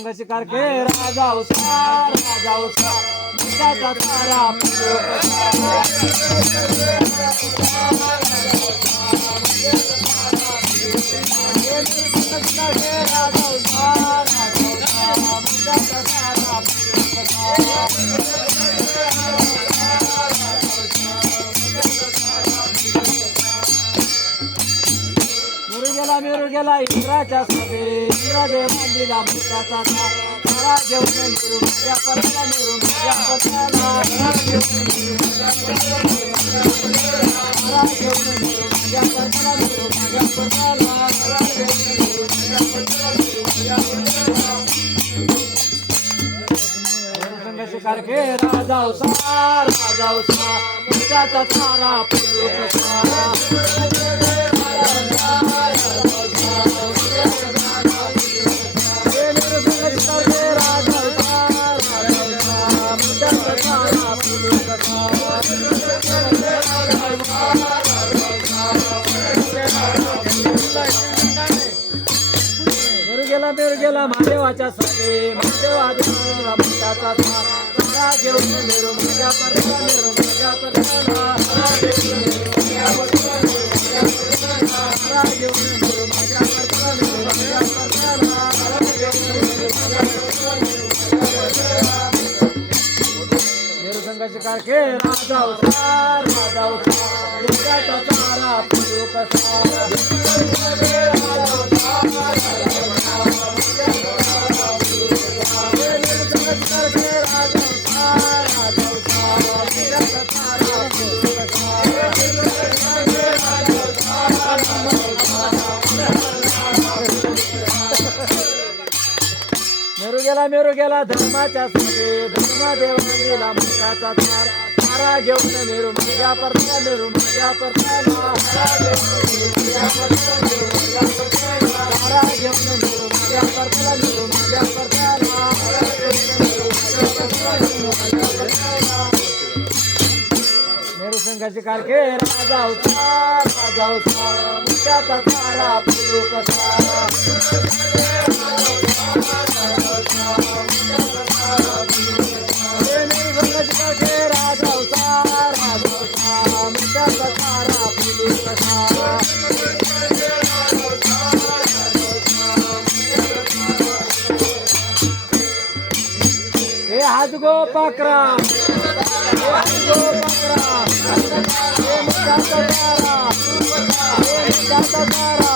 संघ शिकार के राजा उसा मुंडाचा तारा मेरू गेला इंद्राच्या सभे इंद्रादेव बांधिला मुंडाचा तारा घेऊन मेरू माझ्या पर्वताला मेरू माझ्या पर्वताला तारा घेऊन मेरू माझ्या पर्वताला मेरू माझ्या पर्वताला संघ शिकार के राजा उसा मुंडाचा तारा पुरू कसा मेरू गेला महादेवाच्या सभे महादेवा मुंडाचा तारा घेऊन मेरू माझ्या पर्वताला मेरू माझ्या पर्वताला तारा घेऊन मेरू माझ्या पर्वताला मेरू माझ्या पर्वताला मेरू संघ शिकार के राजा उसा मुंडाचा तारा पुरू कसा मेरू गेला धर्माच्या सभे धर्मदेव बांधिला मुंडाचा तारा घेऊन मेरू माझ्या पर्वताला मेरू माझ्या पर्वताला तारा घेऊन मेरू माझ्या पर्वताला मेरू माझ्या पर्वताला मेरू संघ शिकार के राजा उसा मुंडाचा तारा पुरू कसा हाथ गो पकड़ा मुंडाचा तारा